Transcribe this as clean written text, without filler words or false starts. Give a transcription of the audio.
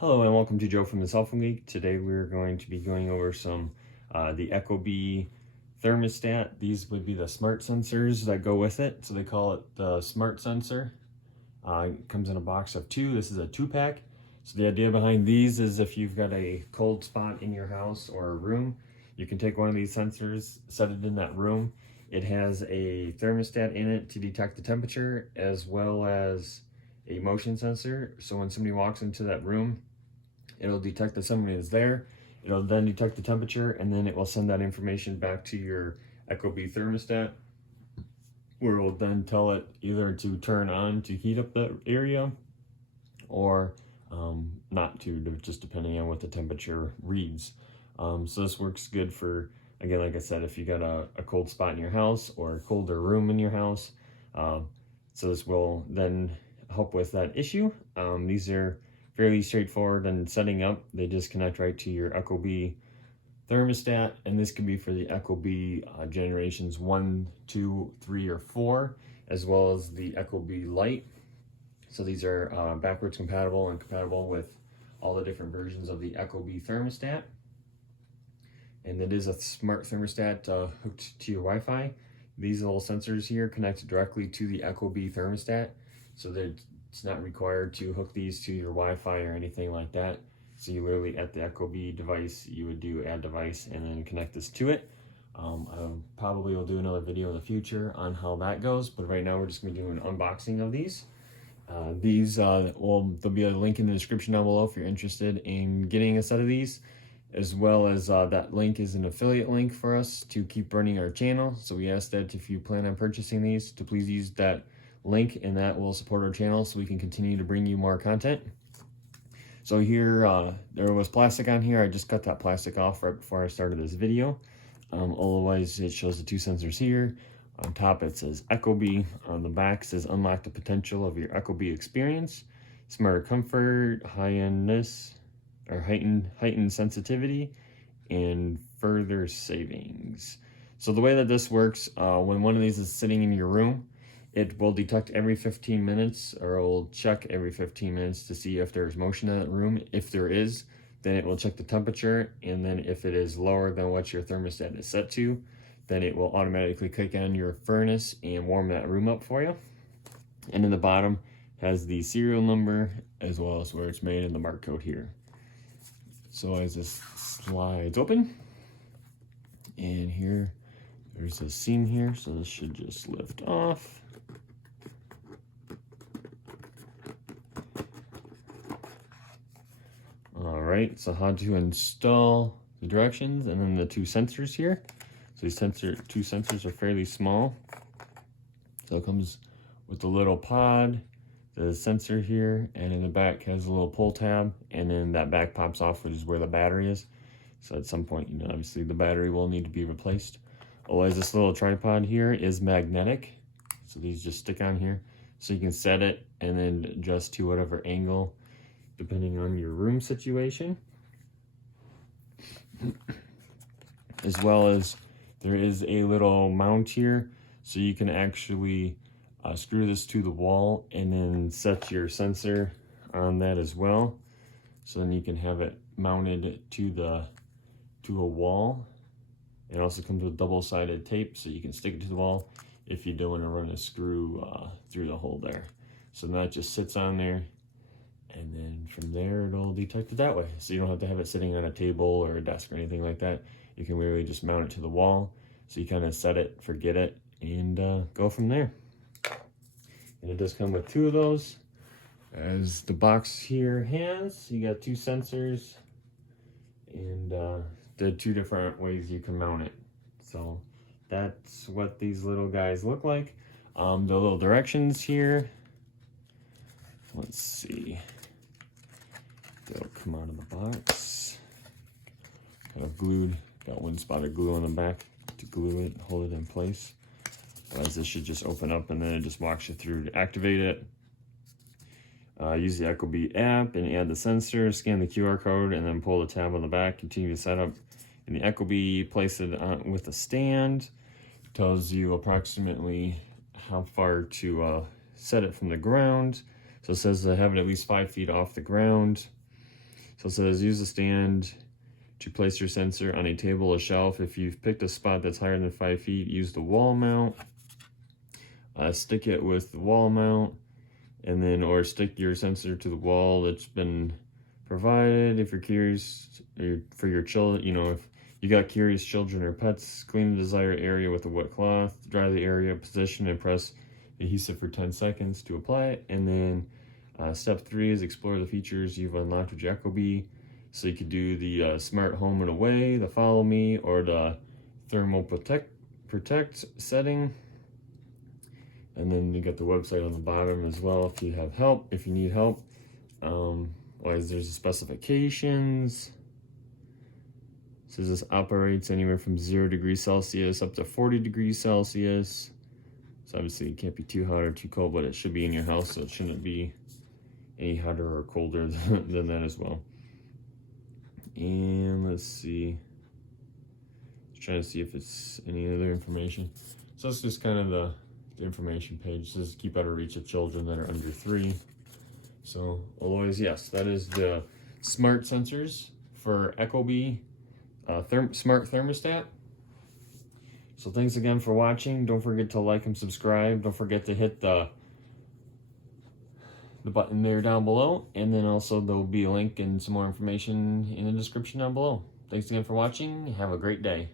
Hello and welcome to Joe from the Cell Phone Geek. Today we're going to be going over some the Ecobee Thermostat. These would be the smart sensors that go with it. So they call it the smart sensor. It comes in a box of 2. This is a 2-pack. So the idea behind these is if you've got a cold spot in your house or a room, you can take one of these sensors, set it in that room. It has a thermostat in it to detect the temperature, as well as a motion sensor. So when somebody walks into that room, it'll detect that somebody is there. It'll then detect the temperature, and then it will send that information back to your Ecobee thermostat, where it will then tell it either to turn on to heat up the area or not to, just depending on what the temperature reads. So this works good for, again, like I said, if you got a cold spot in your house or a colder room in your house. So this will then help with that issue. These are fairly straightforward in setting up. They just connect right to your Ecobee thermostat, and this can be for the Ecobee generations 1, 2, 3, or 4, as well as the Ecobee Lite. So these are backwards compatible and compatible with all the different versions of the Ecobee thermostat. And it is a smart thermostat hooked to your Wi-Fi. These little sensors here connect directly to the Ecobee thermostat, so that it's not required to hook these to your Wi-Fi or anything like that. So you literally, at the Ecobee device, you would do add device and then connect this to it. I probably will do another video in the future on how that goes, but right now we're just going to do an unboxing of these. There'll be a link in the description down below if you're interested in getting a set of these, as well as that link is an affiliate link for us to keep running our channel. So we ask that if you plan on purchasing these, to please use that link, and that will support our channel so we can continue to bring you more content. So here, there was plastic on here. I just cut that plastic off right before I started this video. Otherwise, it shows the 2 sensors here. On top, it says Ecobee. On the back, it says unlock the potential of your Ecobee experience, smarter comfort, high-endness, or heightened sensitivity, and further savings. So the way that this works, when one of these is sitting in your room, it will detect every 15 minutes, or it will check every 15 minutes to see if there's motion in that room. If there is, then it will check the temperature, and then if it is lower than what your thermostat is set to, then it will automatically click on your furnace and warm that room up for you. And in the bottom has the serial number, as well as where it's made and the barcode here. So as this slides open, and here, there's a seam here, so this should just lift off. All right, so how to install the directions, and then the 2 sensors here. So these 2 sensors are fairly small. So it comes with a little pod, the sensor here, and in the back has a little pull tab, and then that back pops off, which is where the battery is. So at some point, obviously the battery will need to be replaced. Otherwise, this little tripod here is magnetic. So these just stick on here. So you can set it and then adjust to whatever angle, depending on your room situation. As well as there is a little mount here, so you can actually screw this to the wall and then set your sensor on that as well. So then you can have it mounted to a wall. It also comes with double-sided tape, so you can stick it to the wall if you don't want to run a screw through the hole there. So now it just sits on there, and then from there it'll detect it that way. So you don't have to have it sitting on a table or a desk or anything like that. You can literally just mount it to the wall. So you kind of set it, forget it, and go from there. And it does come with 2 of those. As the box here has, you got 2 sensors, and the 2 different ways you can mount it. So that's what these little guys look like. The little directions here, let's see, they'll come out of the box. Kind of glued, got 1 spot of glue on the back to glue it, hold it in place. Otherwise, this should just open up, and then it just walks you through to activate it. Use the Ecobee app and add the sensor, scan the QR code, and then pull the tab on the back. Continue to set up in the Ecobee, place it on with a stand. Tells you approximately how far to set it from the ground. So it says to have it at least 5 feet off the ground. So it says use a stand to place your sensor on a table or shelf. If you've picked a spot that's higher than 5 feet, use the wall mount. Stick it with the wall mount, and then or stick your sensor to the wall that's been provided. If you're curious, or for your children, you know, if you got curious children or pets, clean the desired area with a wet cloth, dry the area, position and press adhesive for 10 seconds to apply it. And then step 3 is explore the features you've unlocked with your Ecobee. So you could do the smart home and away, the follow me, or the thermal protect setting. And then you got the website on the bottom as well if you have help, if you need help. There's the specifications. It says this operates anywhere from 0 degrees Celsius up to 40 degrees Celsius. So obviously it can't be too hot or too cold, but it should be in your house, so it shouldn't be any hotter or colder than that as well. And let's see. Just trying to see if it's any other information. So it's just kind of the information page. It says keep out of reach of children that are under 3. So always, yes, that is the smart sensors for Ecobee smart thermostat. So thanks again for watching. Don't forget to like and subscribe. Don't forget to hit the button there down below, and then also there'll be a link and some more information in the description down below. Thanks again for watching. Have a great day.